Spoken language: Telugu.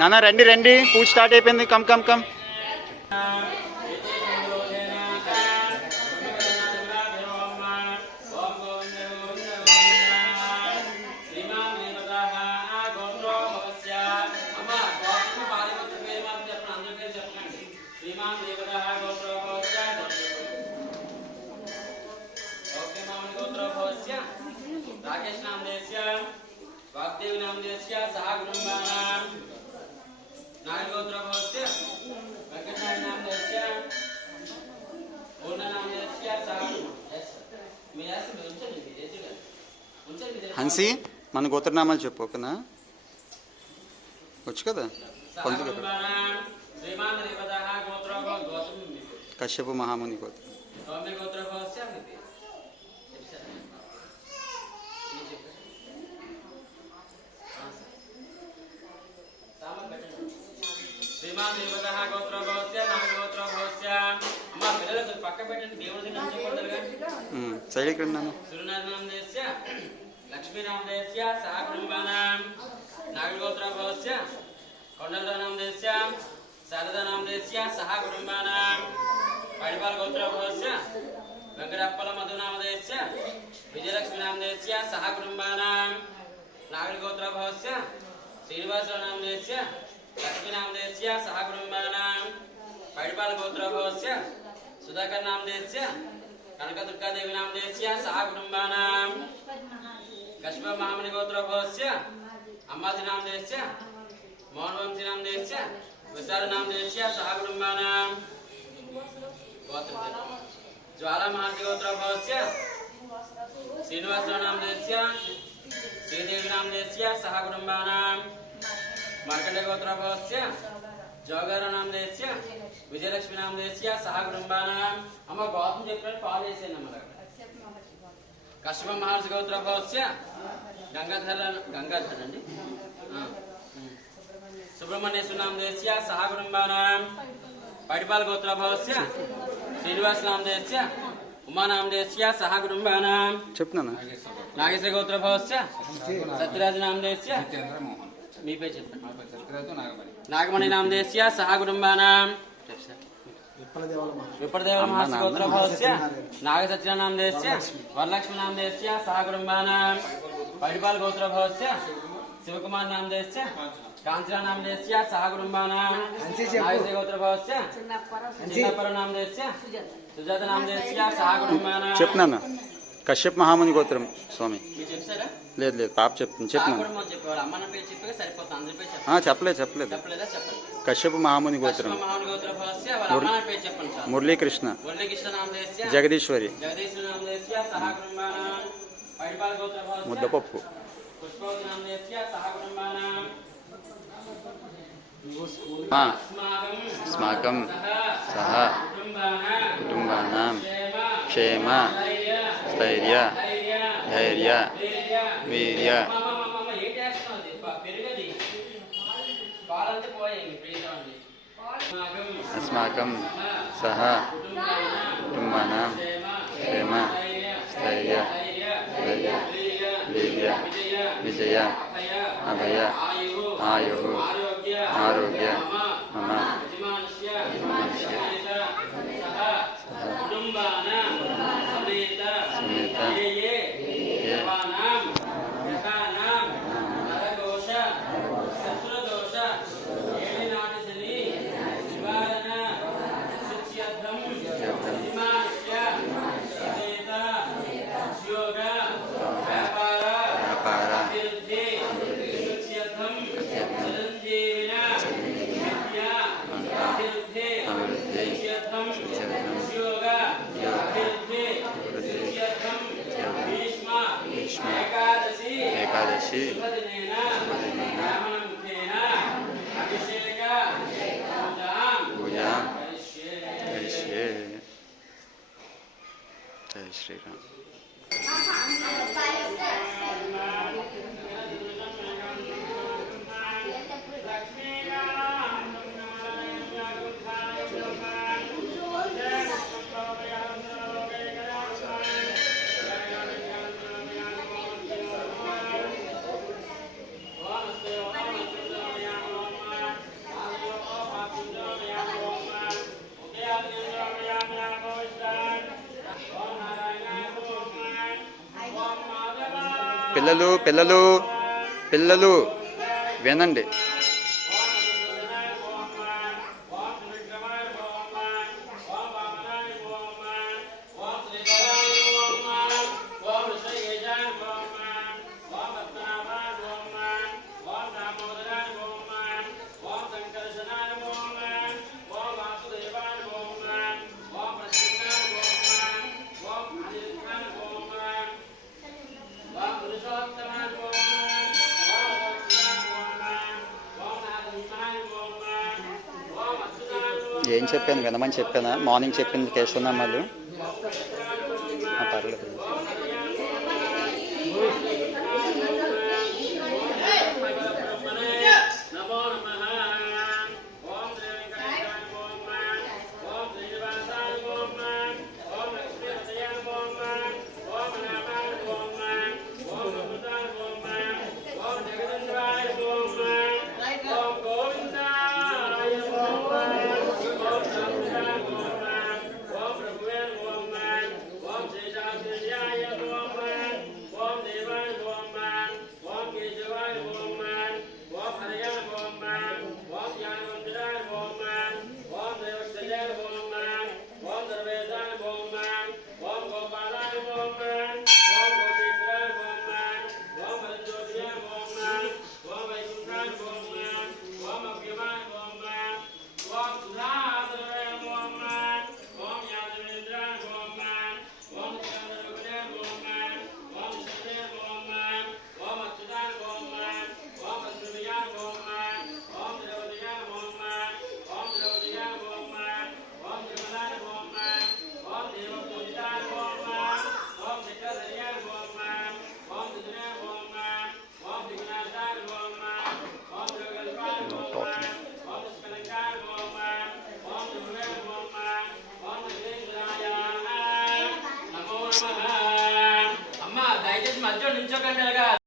నాన్న రండి రండి, పూజ స్టార్ట్ అయిపోయింది. Come come come. राकेश नाम देस्य वाग्देव नाम देस्य सह कुटुंबानां नागगोत्र भवस्य वेंकटनारायण नाम देस्य पूर्ण नाम देस्य सह మీ యాస్ ఉంచండి ఏజుగా ఉంచండి. హన్సీ మన గోత్రనామాలు చెప్పు. ఓకేనా? వచ్చు కదా. కశ్యపు మహాముని గోత్రం. శ్రీమాన్ దేవతః గోత్ర భవస్య నాగగోత్ర భవస్య. అమ్మ పిల్లలు పక్క పెట్టండి, దేవుడి దగ్గర నుంచి కొడతారుగా. సైడ్ ఇక్కడ నాన్న. సూర్యనారాయణ దేశ్య లక్ష్మీనామ దేశ్య సహ కుటుంబానాం నాగగోత్ర భవస్య కొండలనామ దేశ్య శారదానామ దేశ్య సహ కుటుంబానాం పడిపాల గోత్ర భవస్య వెంకటప్పల మధునామ దేశ్య విజయలక్ష్మీనామ దేశ్య సహ కుటుంబానాం నాగగోత్ర భవస్య శ్రీనివాసనామ దేశ్య లక్ష్మీనామ దేశ్య సహ కుటుంబానాం పడిపాల గోత్ర భవస్య సుధాకర్ నామ దేశ్య కనక దుర్గాదేవి నామ దేశ్య సహ కుటుంబానాం కశ్యప మహాముని గోత్ర భవస్య అంబాజీ నామ దేశ్య మోహన్ వంశీ నామ దేశ్య విశాల నామ దేశ్య సహ కుటుంబానాం గోత్ర జ్వాల మహర్షి గోత్ర భవస్య శ్రీనివాసరావు నామ దేశ్య శ్రీదేవి నామ దేశ్య సహ కుటుంబానాం మార్కండ గోత్ర భవస్య జోగార నామ దేశ్య విజయలక్ష్మి నామ దేశ్య సహ కుటుంబానాం. అమ్మ గోత్రం చెప్పినట్టు ఫాలో చేసేయండి అమ్మ. కశ్యప మహర్షి గోత్ర భవస్య గంగాధర అండి సుబ్రహ్మణ్యేశ్వర నామ దేశ్య సహ కుటుంబానాం పడిపాల గోత్ర భవస్య శ్రీనివాస నామ దేశ్య ఉమా నామ దేశ్య సహ కుటుంబానాం. చెప్తున్నా. నాగేశ్వర గోత్ర భవస్య సత్యరాజ నామ దేశ్య మీ పేరు చెప్పండి. నాగమణి నామ దేశ్య సహ కుటుంబానాం విప్రదేవ మహర్షి గోత్ర భవస్య నాగ సత్య నామ దేశ్య వరలక్ష్మి నామ దేశ్య సహ కుటుంబానాం పడిపాల గోత్ర భవస్య శివకుమార్ నామ దేశ్య కాంచన నామ దేశ్య సహ కుటుంబానాం నాగేశ్వర గోత్ర భవస్య చిన్నపర నామ దేశ్య సుజాత నామ దేశ్య సహ కుటుంబానాం. చెప్తున్నా. కశ్యప్ మహాముని గోత్రం స్వామి. లేదు లేదు, పాప చెప్తుంది. చెప్తున్నాను. చెప్పలేదు. కశ్యప్ మహాముని గోత్రం మురళీకృష్ణ జగదీశ్వరి ముద్దపప్పు. అస్మాకం సహ కుటుంబానాం క్షేమ స్థైర్య ధైర్య వీర్య అస్మాకం సహ కుటుంబానాం క్షేమ స్థైర్య ధైర్య వీర్య విజయ అభయ ఆయు ఆరోగ్య మమ సమేత ఏకాదశి పూజా కరిష్యే. జై శ్రీరామ్. పిల్లలు పిల్లలు పిల్లలు వినండి. ఏం చెప్పాను వినమని చెప్పానా? మార్నింగ్ చెప్పింది కేశవనామాలు పర్లేదు. అమ్మా దయచేసి మధ్యలో నిల్చోకండి.